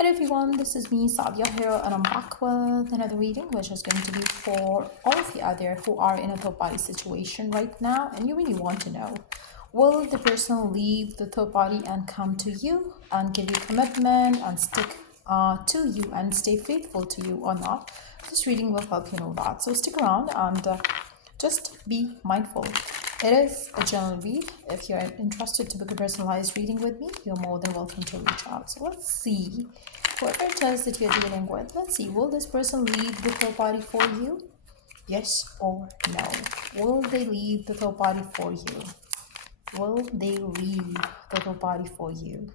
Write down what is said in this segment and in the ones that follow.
Hello everyone, this is me Sadia here, and I'm back with another reading which is going to be for all of you out there who are in a third party situation right now and you really want to know, will the person leave the third party and come to you and give you commitment and stick to you and stay faithful to you or not? This reading will help you know that, so stick around and just be mindful. It is a general read. If you're interested to book a personalized reading with me, you're more than welcome to reach out. So let's see, whoever it is that you're dealing with, let's see, will this person leave the third party for you? Yes or no? Will they leave the third party for you? Will they leave the third party for you?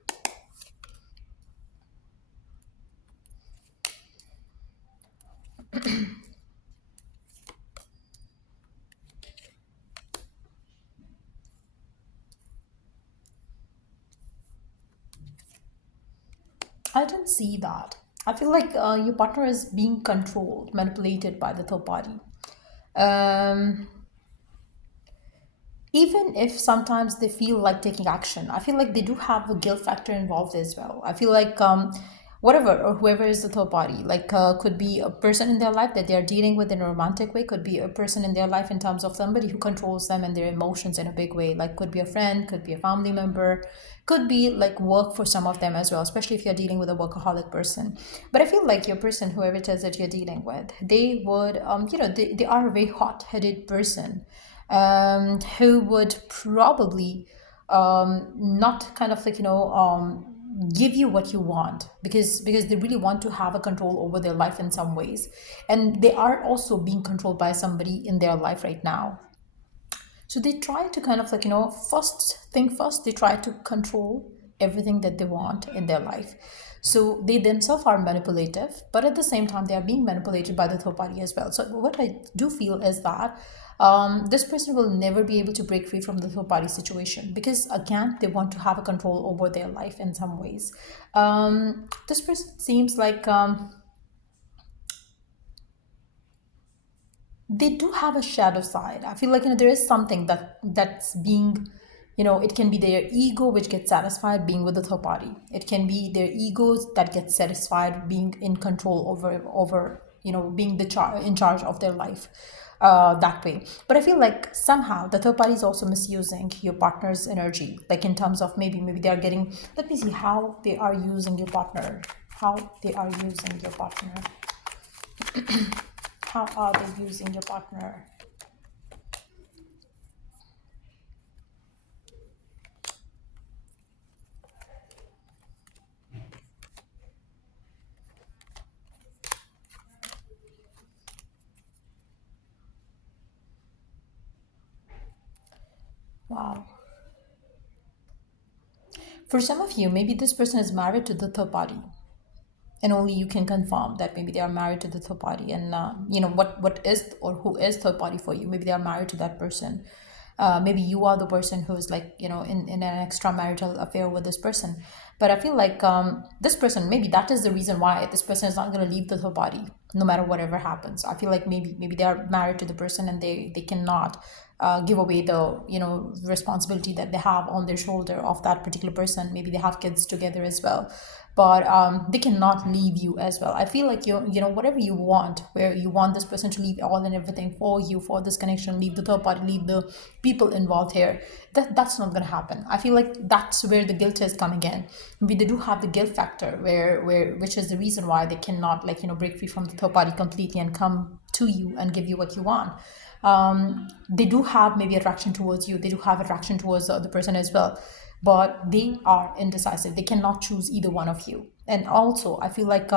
I don't see that. I feel like your partner is being controlled, manipulated by the third party. Um, Even if sometimes they feel like taking action, I feel like they do have a guilt factor involved as well. I feel like whatever or whoever is the third party, like could be a person in their life that they are dealing with in a romantic way, could be a person in their life in terms of somebody who controls them and their emotions in a big way, like could be a friend, could be a family member, could be like work for some of them as well, especially if you're dealing with a workaholic person. But I feel like your person, whoever it is that you're dealing with, they would they are a very hot-headed person, who would probably not kind of give you what you want, because they really want to have a control over their life in some ways, and they are also being controlled by somebody in their life right now. So they try to kind of first they try to control everything that they want in their life. So they themselves are manipulative, but at the same time they are being manipulated by the third party as well. So what I do feel is that this person will never be able to break free from the third party situation, because again they want to have a control over their life in some ways. This person seems like they do have a shadow side. I feel like there is something that's being, it can be their ego which gets satisfied being with the third party. It can be their egos that get satisfied being in control over being in charge of their life, that way. But I feel like somehow the third party is also misusing your partner's energy, like in terms of maybe they are getting, let me see how they are using your partner, how they are using your partner. How are they using your partner? Wow. For some of you, maybe this person is married to the third party, and only you can confirm that maybe they are married to the third party. And what is or who is third party for you? Maybe they are married to that person. Maybe you are the person who is like in an extramarital affair with this person. But I feel like this person, maybe that is the reason why this person is not going to leave the third party no matter whatever happens. I feel like maybe they are married to the person and they cannot give away the responsibility that they have on their shoulder of that particular person. Maybe they have kids together as well, but they cannot leave you as well. I feel like whatever you want, where you want this person to leave all and everything for you, for this connection, leave the third party, leave the people involved here, that's not going to happen. I feel like that's where the guilt is coming in. Maybe they do have the guilt factor, which is the reason why they cannot break free from the third party completely and come to you and give you what you want. They do have maybe attraction towards you, they do have attraction towards the other person as well, but they are indecisive. They cannot choose either one of you. And also I feel like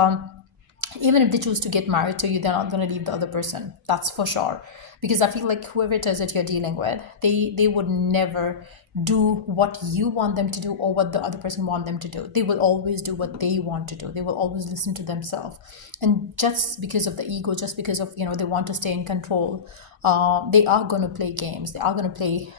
even if they choose to get married to you, they're not going to leave the other person, that's for sure. Because I feel like whoever it is that you're dealing with, they would never do what you want them to do or what the other person want them to do. They will always do what they want to do. They will always listen to themselves. And just because of the ego, just because of they want to stay in control, they are going to play games. They are going to play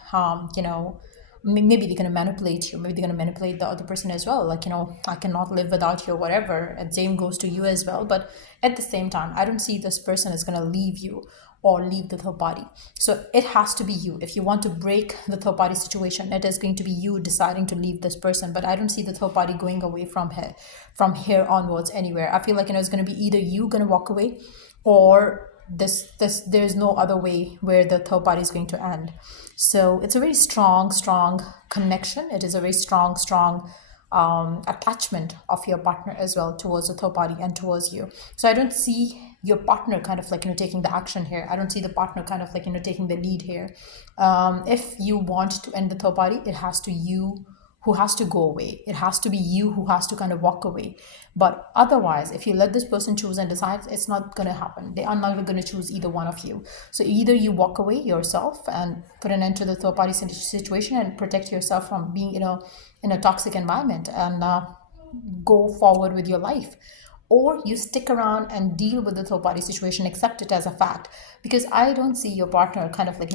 maybe they're going to manipulate you. Maybe they're going to manipulate the other person as well, like I cannot live without you or whatever, and same goes to you as well. But at the same time, I don't see this person is going to leave you or leave the third party. So it has to be you. If you want to break the third party situation, it is going to be you deciding to leave this person. But I don't see the third party going away from here onwards anywhere. I feel like, it's going to be either you going to walk away, or there's no other way where the third party is going to end. So it's a very strong connection. It is a very strong attachment of your partner as well towards the third party and towards you. So I don't see your partner kind of like taking the action here. I don't see the partner kind of like taking the lead here. If you want to end the third party, it has to you who has to go away. It has to be you who has to kind of walk away. But otherwise, if you let this person choose and decide, it's not going to happen. They are not going to choose either one of you. So either you walk away yourself and put an end to the third party situation and protect yourself from being in a toxic environment and go forward with your life, or you stick around and deal with the third party situation, accept it as a fact, because I don't see your partner kind of like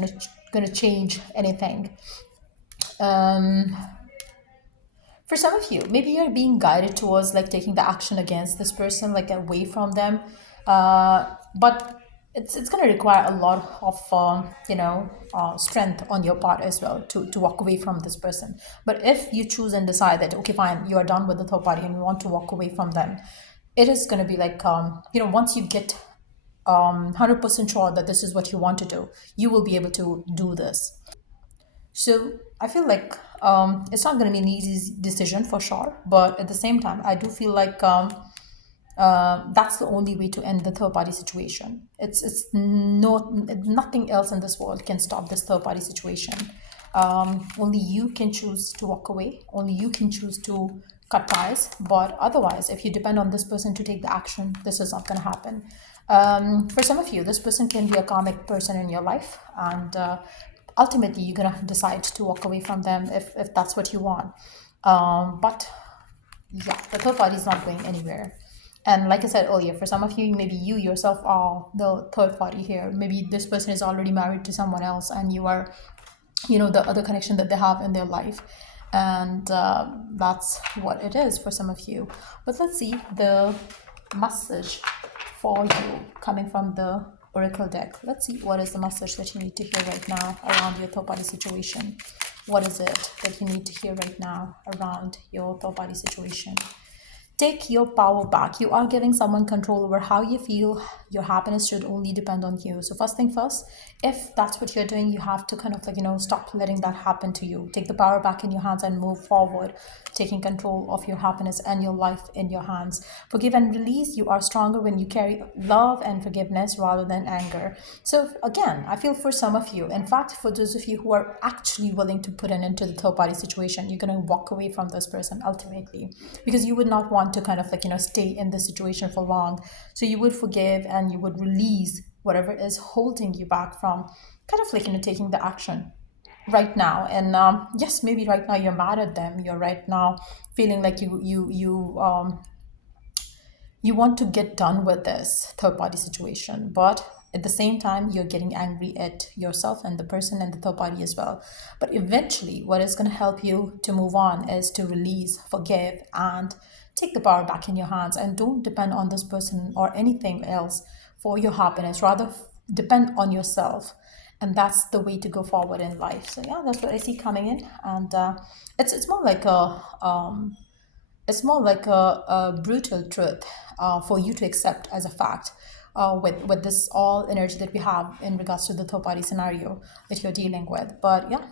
going to change anything. For some of you, maybe you're being guided towards like taking the action against this person, like away from them, but it's going to require a lot of strength on your part as well to walk away from this person. But if you choose and decide that, okay, fine, you are done with the third party and you want to walk away from them, it is going to be like once you get 100% sure that this is what you want to do, you will be able to do this. So I feel like it's not going to be an easy decision for sure, but at the same time, I do feel like that's the only way to end the third party situation. Nothing else in this world can stop this third party situation. Only you can choose to walk away. Only you can choose to cut ties. But otherwise, if you depend on this person to take the action, this is not going to happen. For some of you, this person can be a karmic person in your life, and ultimately you're going to decide to walk away from them if that's what you want. But yeah, the third party is not going anywhere. And like I said earlier, for some of you, maybe you yourself are the third party here. Maybe this person is already married to someone else and you are the other connection that they have in their life. And that's what it is for some of you. But let's see the message for you coming from the Oracle deck. Let's see what is the message that you need to hear right now around your third party situation. What is it that you need to hear right now around your third party situation? Take your power back. You are giving someone control over how you feel. Your happiness should only depend on you. So first thing first, if that's what you're doing, you have to kind of stop letting that happen to you. Take the power back in your hands and move forward, taking control of your happiness and your life in your hands. Forgive and release. You are stronger when you carry love and forgiveness rather than anger. So again, I feel for some of you, in fact, for those of you who are actually willing to put an end to the third party situation, you're going to walk away from this person ultimately, because you would not want to kind of stay in this situation for long. So you would forgive and you would release whatever is holding you back from kind of taking the action right now. And yes, maybe right now you're mad at them. You're right now feeling like you want to get done with this third party situation, but at the same time you're getting angry at yourself and the person and the third party as well. But eventually what is going to help you to move on is to release, forgive, and take the power back in your hands, and don't depend on this person or anything else for your happiness. Rather, depend on yourself, and that's the way to go forward in life. So yeah, that's what I see coming in, and it's more like a brutal truth for you to accept as a fact. With this all energy that we have in regards to the third party scenario that you're dealing with. But yeah,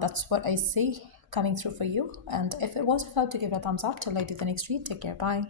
that's what I see coming through for you. And if it was felt, to give it a thumbs up. Till I do the next read, take care, bye.